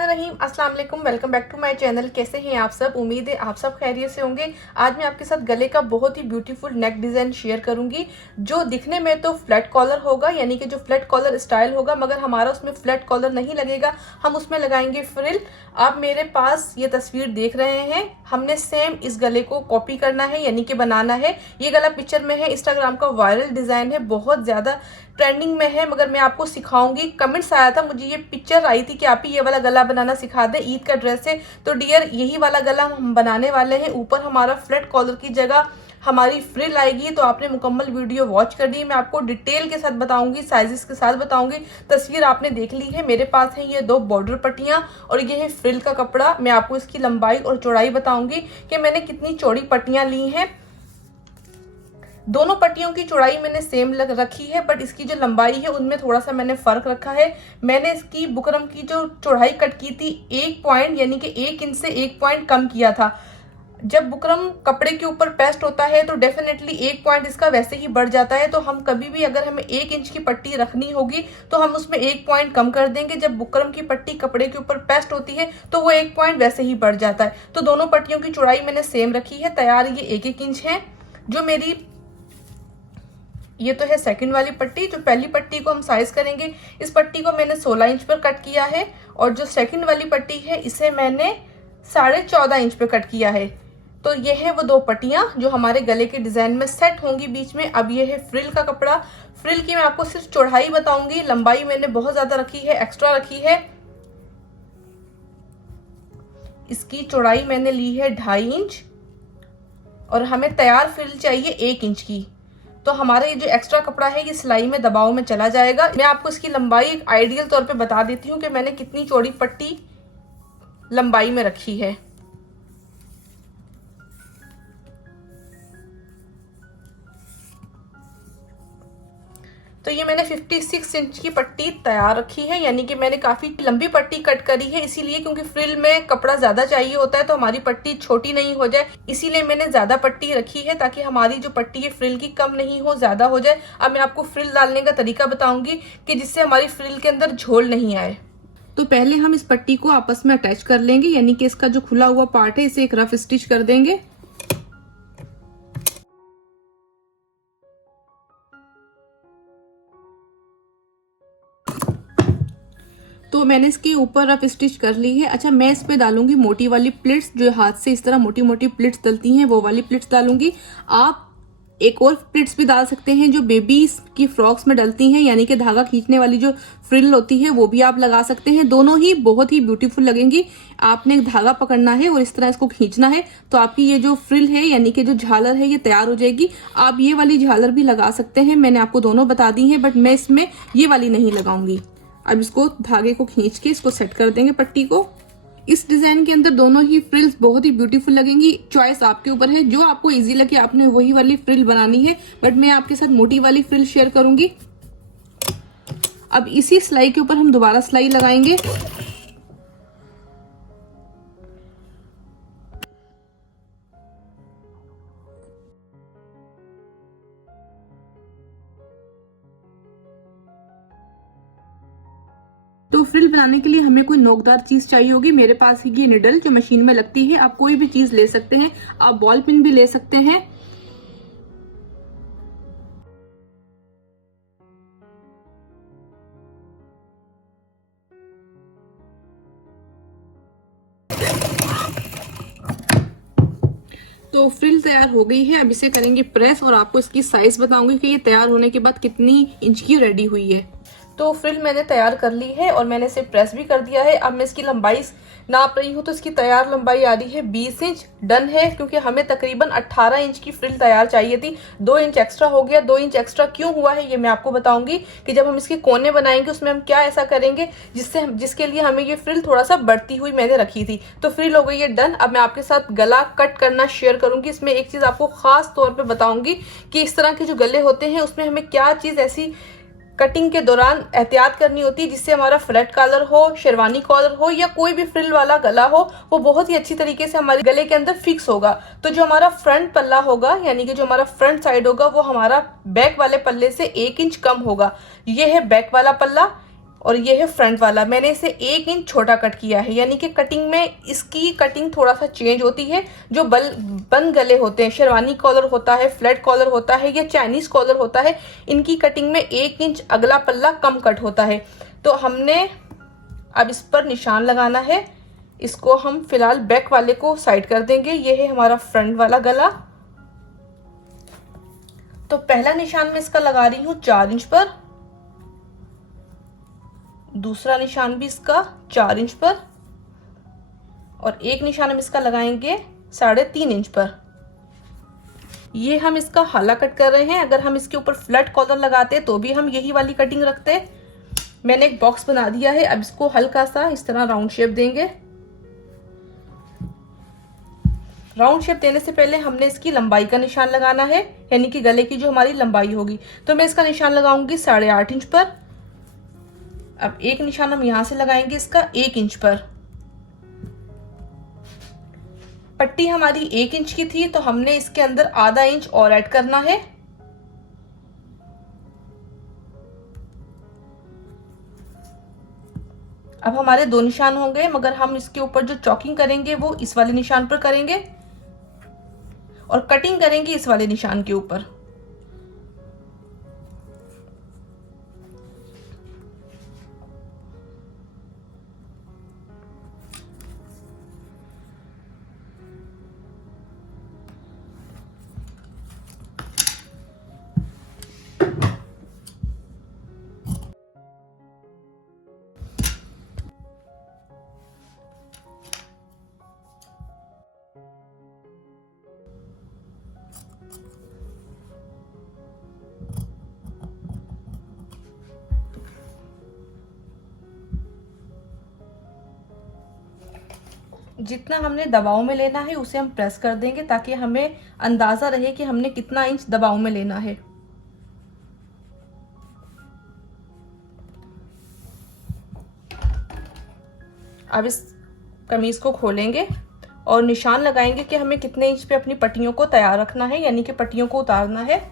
बिस्मिल्लाहिर्रहमानिर्रहीम। अस्सलाम वालेकुम, welcome back to my channel. कैसे हैं आप सब? उम्मीद है आप सब खैरियत से होंगे। आज मैं आपके साथ गले का बहुत ही ब्यूटीफुल नेक डिज़ाइन शेयर करूंगी, जो दिखने में तो फ्लैट कॉलर होगा, यानी कि जो फ्लैट कॉलर स्टाइल होगा, मगर हमारा उसमें फ्लैट कॉलर नहीं लगेगा, हम उसमें लगाएंगे फ्रिल। आप मेरे पास ये तस्वीर देख रहे हैं, हमने सेम इस गले को कॉपी करना है, यानी कि बनाना है। ये गला पिक्चर में है, इंस्टाग्राम का वायरल डिज़ाइन है, बहुत ज़्यादा ट्रेंडिंग में है, मगर मैं आपको सिखाऊंगी। कमेंट्स आया था, मुझे ये पिक्चर आई थी कि आप ही ये वाला गला बनाना सिखा दें, ईद का ड्रेस है। तो डियर, यही वाला गला हम बनाने वाले हैं। ऊपर हमारा फ्लैट कॉलर की जगह हमारी फ्रिल आएगी। तो आपने मुकम्मल वीडियो वॉच कर दी, मैं आपको डिटेल के साथ बताऊंगी, साइजेस के साथ बताऊंगी। तस्वीर आपने देख ली है, मेरे पास है ये 2 बॉर्डर पट्टियां और ये है फ्रिल का कपड़ा। मैं आपको इसकी लंबाई और चौड़ाई बताऊंगी कि मैंने कितनी चौड़ी पट्टियां ली हैं। दोनों पट्टियों की चौड़ाई मैंने सेम रखी है, बट इसकी जो लंबाई है उनमें थोड़ा सा मैंने फर्क रखा है। मैंने इसकी बुकरम की जो चौड़ाई कट की थी 1 पॉइंट, यानी कि 1 इंच से 1 पॉइंट कम किया था। जब बुकरम कपड़े के ऊपर पेस्ट होता है तो डेफिनेटली 1 पॉइंट इसका वैसे ही बढ़ जाता है। तो हम कभी भी अगर हमें 1 इंच की पट्टी रखनी होगी तो हम उसमें 1 पॉइंट कम कर देंगे। जब बुकरम की पट्टी कपड़े के ऊपर पेस्ट होती है तो वो 1 पॉइंट वैसे ही बढ़ जाता है। तो दोनों पट्टियों की चौड़ाई मैंने सेम रखी है। तैयार ये 1-1 इंच है। जो मेरी ये तो है सेकंड वाली पट्टी। जो पहली पट्टी को हम साइज करेंगे, इस पट्टी को मैंने 16 इंच पर कट किया है, और जो सेकंड वाली पट्टी है इसे मैंने 14.5 इंच पे कट किया है। तो ये है वो 2 पट्टियां जो हमारे गले के डिजाइन में सेट होंगी बीच में। अब ये है फ्रिल का कपड़ा। फ्रिल की मैं आपको सिर्फ चौड़ाई बताऊंगी, लंबाई मैंने बहुत ज्यादा रखी है, एक्स्ट्रा रखी है। इसकी चौड़ाई मैंने ली है 2.5 इंच, और हमें तैयार फ्रिल चाहिए 1 इंच की। तो हमारा ये जो एक्स्ट्रा कपड़ा है ये सिलाई में दबाव में चला जाएगा। मैं आपको इसकी लंबाई आइडियल तौर पे बता देती हूँ कि मैंने कितनी चौड़ी पट्टी लंबाई में रखी है। तो ये मैंने 56 इंच की पट्टी तैयार रखी है, यानी कि मैंने काफी लंबी पट्टी कट करी है, इसीलिए क्योंकि फ्रिल में कपड़ा ज्यादा चाहिए होता है तो हमारी पट्टी छोटी नहीं हो जाए, इसीलिए मैंने ज्यादा पट्टी रखी है, ताकि हमारी जो पट्टी है फ्रिल की कम नहीं हो, ज्यादा हो जाए। अब मैं आपको फ्रिल डालने का तरीका बताऊंगी कि जिससे हमारी फ्रिल के अंदर झोल नहीं आए। तो पहले हम इस पट्टी को आपस में अटैच कर लेंगे, यानी कि इसका जो खुला हुआ पार्ट है इसे एक रफ स्टिच कर देंगे। तो मैंने इसके ऊपर रफ स्टिच कर ली है। अच्छा, मैं इस पे डालूंगी मोटी वाली प्लिट्स, जो हाथ से इस तरह मोटी मोटी प्लिट्स डलती हैं, वो वाली प्लिट्स डालूंगी। आप एक और प्लिट्स भी डाल सकते हैं जो बेबीज की फ्रॉक्स में डलती हैं, यानी कि धागा खींचने वाली जो फ्रिल होती है वो भी आप लगा सकते हैं। दोनों ही बहुत ही ब्यूटीफुल लगेंगी। आपने एक धागा पकड़ना है और इस तरह इसको खींचना है, तो आपकी ये जो फ्रिल है, यानी कि जो झालर है, ये तैयार हो जाएगी। आप ये वाली झालर भी लगा सकते हैं, मैंने आपको दोनों बता दी है, बट मैं इसमें ये वाली नहीं लगाऊंगी। अब इसको धागे को खींच के इसको सेट कर देंगे पट्टी को। इस डिजाइन के अंदर दोनों ही फ्रिल्स बहुत ही ब्यूटीफुल लगेंगी। चॉइस आपके ऊपर है, जो आपको इजी लगे आपने वही वाली फ्रिल बनानी है, बट मैं आपके साथ मोटी वाली फ्रिल शेयर करूंगी। अब इसी सिलाई के ऊपर हम दोबारा सिलाई लगाएंगे। तो फ्रिल बनाने के लिए हमें कोई नोकदार चीज चाहिए होगी। मेरे पास है ये निडल जो मशीन में लगती है। आप कोई भी चीज ले सकते हैं, आप बॉल पिन भी ले सकते हैं। तो फ्रिल तैयार हो गई है। अब इसे करेंगे प्रेस, और आपको इसकी साइज बताऊंगी कि ये तैयार होने के बाद कितनी इंच की रेडी हुई है। तो फ्रिल मैंने तैयार कर ली है और मैंने इसे प्रेस भी कर दिया है। अब मैं इसकी लंबाई नाप रही हूँ, तो इसकी तैयार लंबाई आ रही है 20 इंच। डन है, क्योंकि हमें तकरीबन 18 इंच की फ्रिल तैयार चाहिए थी। 2 इंच एक्स्ट्रा हो गया। 2 इंच एक्स्ट्रा क्यों हुआ है ये मैं आपको बताऊंगी कि जब हम इसके कोने बनाएंगे उसमें हम क्या ऐसा करेंगे जिसके लिए हमें ये फ्रिल थोड़ा सा बढ़ती हुई मैंने रखी थी। तो फ्रिल हो गई है डन। अब मैं आपके साथ गला कट करना शेयर करूंगी। इसमें एक चीज आपको खास तौर पर बताऊंगी कि इस तरह के जो गले होते हैं उसमें हमें क्या चीज ऐसी कटिंग के दौरान एहतियात करनी होती है जिससे हमारा फ्लैट कॉलर हो, शेरवानी कॉलर हो, या कोई भी फ्रिल वाला गला हो, वो बहुत ही अच्छी तरीके से हमारे गले के अंदर फिक्स होगा। तो जो हमारा फ्रंट पल्ला होगा, यानी कि जो हमारा फ्रंट साइड होगा, वो हमारा बैक वाले पल्ले से 1 इंच कम होगा। ये है बैक वाला पल्ला। और ये है फ्रंट वाला। मैंने इसे 1 इंच छोटा कट किया है, यानी कि कटिंग में इसकी कटिंग थोड़ा सा चेंज होती है। जो बंद गले होते हैं, शेरवानी कॉलर होता है, फ्लैट कॉलर होता है या चाइनीज कॉलर होता है, इनकी कटिंग में 1 इंच अगला पल्ला कम कट होता है। तो हमने अब इस पर निशान लगाना है। इसको हम फिलहाल बैक वाले को साइड कर देंगे। ये है हमारा फ्रंट वाला गला। तो पहला निशान मैं इसका लगा रही हूं 4 इंच पर, दूसरा निशान भी इसका 4 इंच पर, और एक निशान हम इसका लगाएंगे 3.5 इंच पर। ये हम इसका हाला कट कर रहे हैं। अगर हम इसके ऊपर फ्लैट कॉलर लगाते तो भी हम यही वाली कटिंग रखते। मैंने एक बॉक्स बना दिया है। अब इसको हल्का सा इस तरह राउंड शेप देंगे। राउंड शेप देने से पहले हमने इसकी लंबाई का निशान लगाना है, यानी कि गले की जो हमारी लंबाई होगी। तो मैं इसका निशान लगाऊंगी 8.5 इंच पर। अब एक निशान हम यहां से लगाएंगे इसका 1 इंच पर। पट्टी हमारी 1 इंच की थी, तो हमने इसके अंदर आधा इंच और ऐड करना है। अब हमारे 2 निशान होंगे, मगर हम इसके ऊपर जो चॉकिंग करेंगे वो इस वाले निशान पर करेंगे और कटिंग करेंगे इस वाले निशान के ऊपर। जितना हमने दबाव में लेना है उसे हम प्रेस कर देंगे, ताकि हमें अंदाजा रहे कि हमने कितना इंच दबाव में लेना है। अब इस कमीज को खोलेंगे और निशान लगाएंगे कि हमें कितने इंच पे अपनी पट्टियों को तैयार रखना है, यानी कि पट्टियों को उतारना है।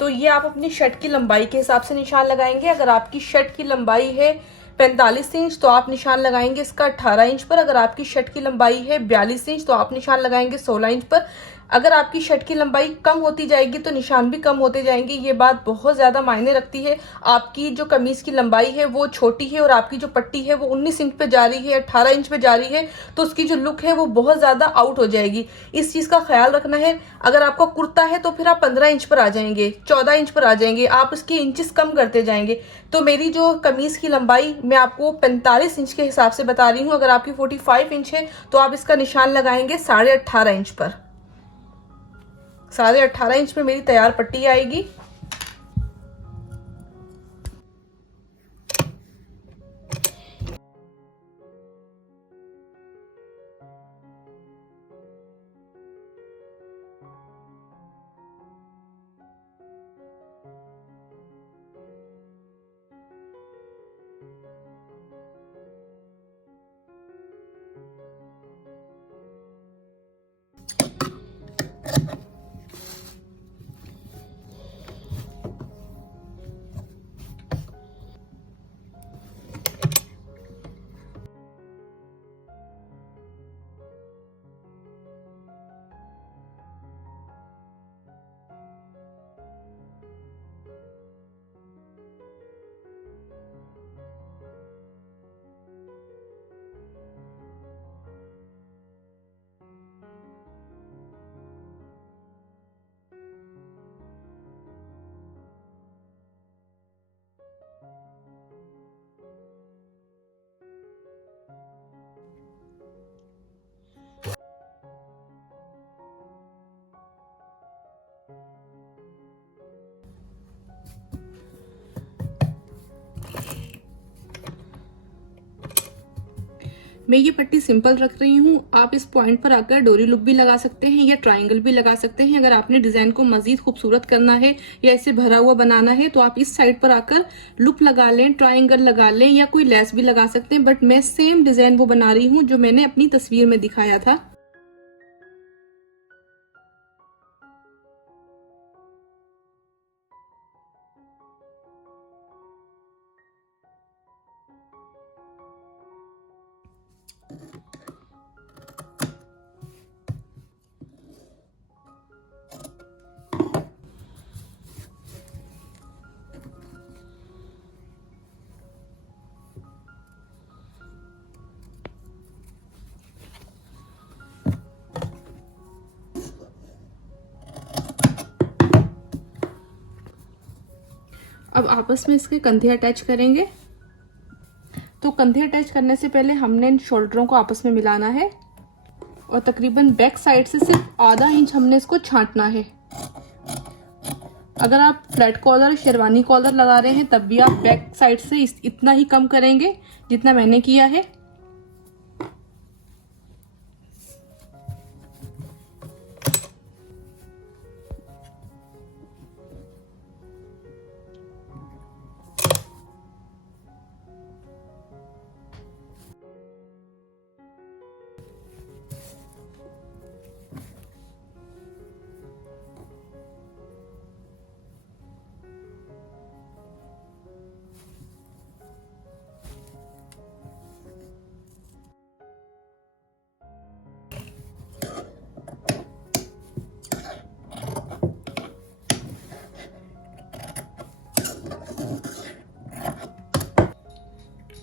तो ये आप अपनी शर्ट की लंबाई के हिसाब से निशान लगाएंगे। अगर आपकी शर्ट की लंबाई है 45 इंच तो आप निशान लगाएंगे इसका 18 इंच पर। अगर आपकी शर्ट की लंबाई है 42 इंच तो आप निशान लगाएंगे 16 इंच पर। अगर आपकी शर्ट की लंबाई कम होती जाएगी तो निशान भी कम होते जाएंगे। ये बात बहुत ज़्यादा मायने रखती है। आपकी जो कमीज़ की लंबाई है वो छोटी है और आपकी जो पट्टी है वो 19 इंच पे जा रही है, 18 इंच पे जा रही है, तो उसकी जो लुक है वो बहुत ज़्यादा आउट हो जाएगी। इस चीज़ का ख्याल रखना है। अगर आपका कुर्ता है तो फिर आप 15 इंच पर आ जाएंगे, 14 इंच पर आ जाएंगे, आप उसके इंचेस कम करते जाएंगे। तो मेरी जो कमीज़ की लंबाई मैं आपको 45 इंच के हिसाब से बता रही हूँ। अगर आपकी 45 इंच है तो आप इसका निशान लगाएंगे 18.5 इंच पर। 18.5 इंच में मेरी तैयार पट्टी आएगी। मैं ये पट्टी सिंपल रख रही हूँ। आप इस पॉइंट पर आकर डोरी लुक भी लगा सकते हैं या ट्रायंगल भी लगा सकते हैं। अगर आपने डिजाइन को मजीद खूबसूरत करना है या इसे भरा हुआ बनाना है तो आप इस साइड पर आकर लुक लगा लें, ट्रायंगल लगा लें या कोई लेस भी लगा सकते हैं। बट मैं सेम डिजाइन वो बना रही हूँ जो मैंने अपनी तस्वीर में दिखाया था। अब आपस में इसके कंधे अटैच करेंगे। तो कंधे अटैच करने से पहले हमने इन शोल्डरों को आपस में मिलाना है और तकरीबन बैक साइड से सिर्फ आधा इंच हमने इसको छांटना है। अगर आप फ्लैट कॉलर शेरवानी कॉलर लगा रहे हैं तब भी आप बैक साइड से इतना ही कम करेंगे जितना मैंने किया है।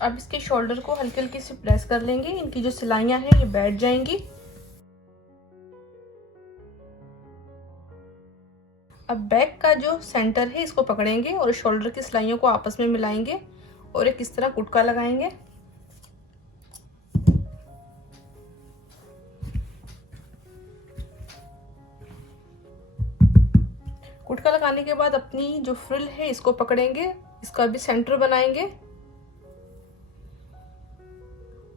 अब इसके शोल्डर को हल्की हल्की से प्रेस कर लेंगे, इनकी जो सिलाइयां हैं ये बैठ जाएंगी। अब बैक का जो सेंटर है इसको पकड़ेंगे और शोल्डर की सिलाइयों को आपस में मिलाएंगे और एक इस तरह कुटका लगाएंगे। कुटका लगाने के बाद अपनी जो फ्रिल है इसको पकड़ेंगे, इसका भी सेंटर बनाएंगे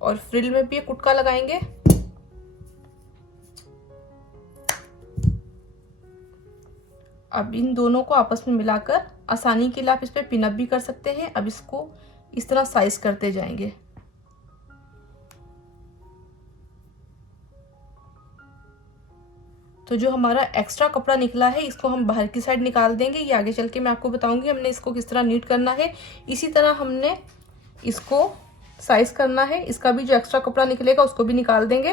और फ्रिल में भी कुटका लगाएंगे। अब इन दोनों को आपस में मिलाकर आसानी के लिए आप इस पे पिन अप भी कर सकते हैं। अब इसको इस तरह साइज करते जाएंगे। तो जो हमारा एक्स्ट्रा कपड़ा निकला है इसको हम बाहर की साइड निकाल देंगे। ये आगे चल के मैं आपको बताऊंगी हमने इसको किस तरह नीट करना है। इसी तरह हमने इसको साइज करना है। इसका भी जो एक्स्ट्रा कपड़ा निकलेगा उसको भी निकाल देंगे।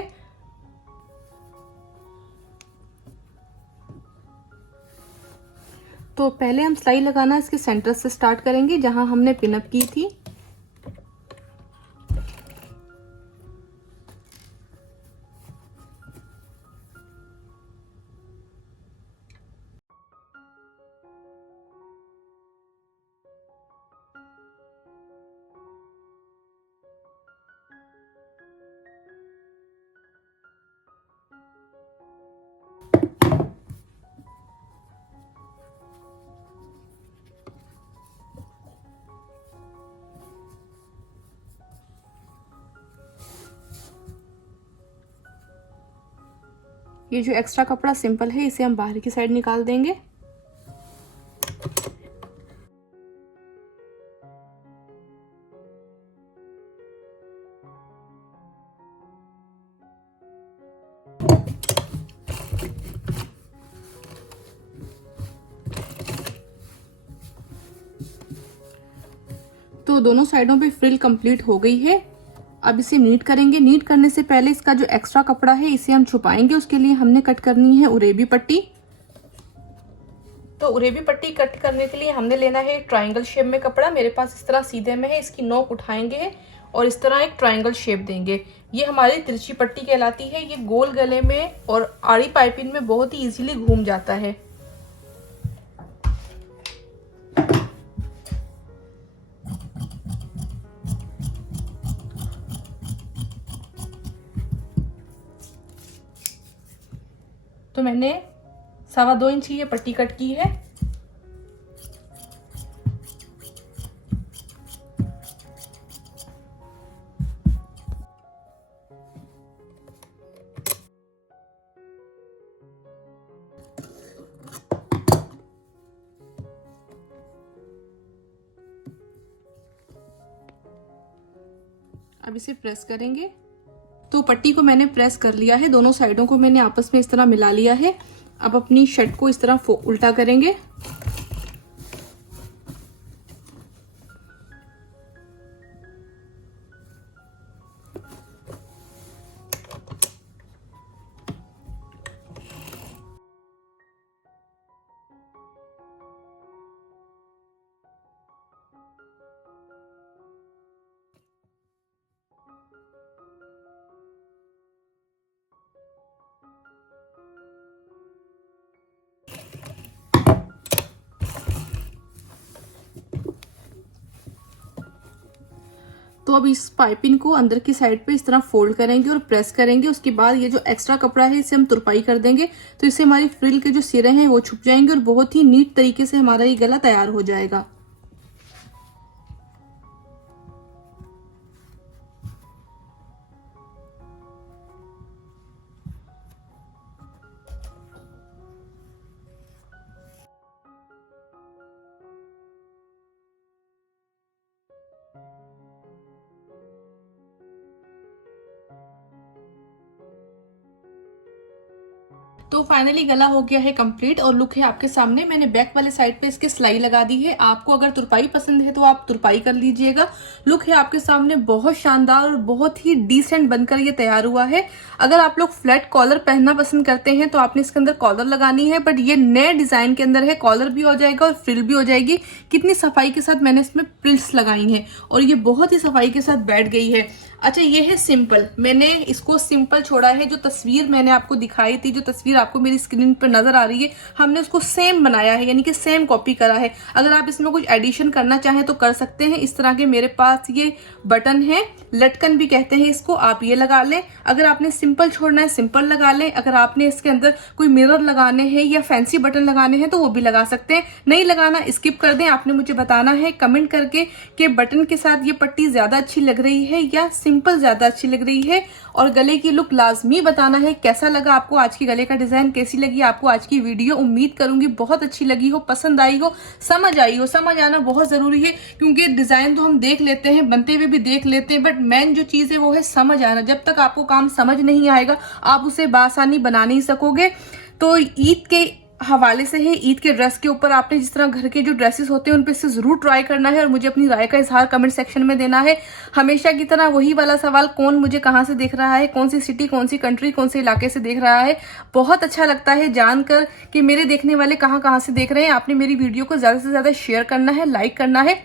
तो पहले हम सिलाई लगाना इसके सेंटर से स्टार्ट करेंगे जहां हमने पिनअप की थी। ये जो एक्स्ट्रा कपड़ा सिंपल है इसे हम बाहर की साइड निकाल देंगे। तो दोनों साइडों पे फ्रिल कंप्लीट हो गई है। अब इसे नीट करेंगे। नीट करने से पहले इसका जो एक्स्ट्रा कपड़ा है इसे हम छुपाएंगे। उसके लिए हमने कट करनी है उरेबी पट्टी। तो उरेबी पट्टी कट करने के लिए हमने लेना है ट्रायंगल शेप में कपड़ा। मेरे पास इस तरह सीधे में है। इसकी नोक उठाएंगे और इस तरह एक ट्रायंगल शेप देंगे। ये हमारी तिरछी पट्टी कहलाती है। ये गोल गले में और आड़ी पाइपिंग में बहुत ही इजीली घूम जाता है। तो मैंने 2.25 इंच की ये पट्टी कट की है। अब इसे प्रेस करेंगे। तो पट्टी को मैंने प्रेस कर लिया है। दोनों साइडों को मैंने आपस में इस तरह मिला लिया है। अब अपनी शर्ट को इस तरह उल्टा करेंगे। तो अब इस पाइपिंग को अंदर की साइड पे इस तरह फोल्ड करेंगे और प्रेस करेंगे। उसके बाद ये जो एक्स्ट्रा कपड़ा है इसे हम तुरपाई कर देंगे, तो इससे हमारी फ्रिल के जो सिरे हैं वो छुप जाएंगे और बहुत ही नीट तरीके से हमारा ये गला तैयार हो जाएगा। तो फाइनली गला हो गया है कंप्लीट और लुक है आपके सामने। मैंने बैक वाले साइड पे इसके सिलाई लगा दी है। आपको अगर तुरपाई पसंद है तो आप तुरपाई कर लीजिएगा। लुक है आपके सामने बहुत शानदार और बहुत ही डिसेंट बनकर ये तैयार हुआ है। अगर आप लोग फ्लैट कॉलर पहनना पसंद करते हैं तो आपने इसके अंदर कॉलर लगानी है, बट ये नए डिजाइन के अंदर है, कॉलर भी हो जाएगा और फ्रिल भी हो जाएगी। कितनी सफाई के साथ मैंने इसमें प्रिल्स लगाई हैं और ये बहुत ही सफाई के साथ बैठ गई है। अच्छा, ये है सिंपल। मैंने इसको सिंपल छोड़ा है। जो तस्वीर मैंने आपको दिखाई थी, जो तस्वीर आपको मेरी स्क्रीन पर नजर आ रही है, हमने उसको सेम बनाया है, यानी कि सेम कॉपी करा है। अगर आप इसमें कुछ एडिशन करना चाहें तो कर सकते हैं। इस तरह के मेरे पास ये बटन है, लटकन भी कहते हैं इसको, आप ये लगा लें। अगर आपने सिंपल छोड़ना है सिंपल लगा लें। अगर आपने इसके अंदर कोई मिरर लगाने हैं या फैंसी बटन लगाने हैं तो वो भी लगा सकते हैं। नहीं लगाना स्किप कर दें। आपने मुझे बताना है कमेंट करके कि बटन के साथ ये पट्टी ज्यादा अच्छी लग रही है या सिंपल ज्यादा अच्छी लग रही है। और गले की लुक लाजमी बताना है। कैसा लगा आपको आज की गले का डिजाइन, कैसी लगी आपको आज की वीडियो। उम्मीद करूंगी बहुत अच्छी लगी हो, पसंद आई हो, समझ आई हो। समझ आना बहुत जरूरी है, क्योंकि डिजाइन तो हम देख लेते हैं, बनते हुए भी देख लेते हैं, बट मेन जो चीज है वो है समझ आना। जब तक आपको काम समझ नहीं आएगा आप उसे बासानी बना नहीं सकोगे। तो ईद के हवाले से है, ईद के ड्रेस के ऊपर आपने जिस तरह घर के जो ड्रेसेस होते हैं उन पे से जरूर ट्राई करना है और मुझे अपनी राय का इजहार कमेंट सेक्शन में देना है। हमेशा की तरह वही वाला सवाल, कौन मुझे कहाँ से देख रहा है, कौन सी सिटी, कौन सी कंट्री, कौन से इलाके से देख रहा है। बहुत अच्छा लगता है जानकर कि मेरे देखने वाले कहाँ कहाँ से देख रहे हैं। आपने मेरी वीडियो को ज्यादा से ज्यादा शेयर करना है, लाइक करना है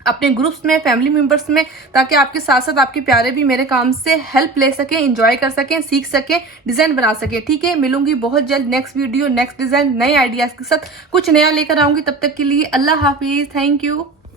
अपने ग्रुप्स में, फैमिली मेंबर्स में, ताकि आपके साथ साथ आपके प्यारे भी मेरे काम से हेल्प ले सकें, एंजॉय कर सकें, सीख सकें, डिजाइन बना सकें। ठीक है, मिलूंगी बहुत जल्द नेक्स्ट वीडियो, नेक्स्ट डिजाइन, नए आइडियाज के साथ कुछ नया लेकर आऊंगी। तब तक के लिए अल्लाह हाफिज, थैंक यू।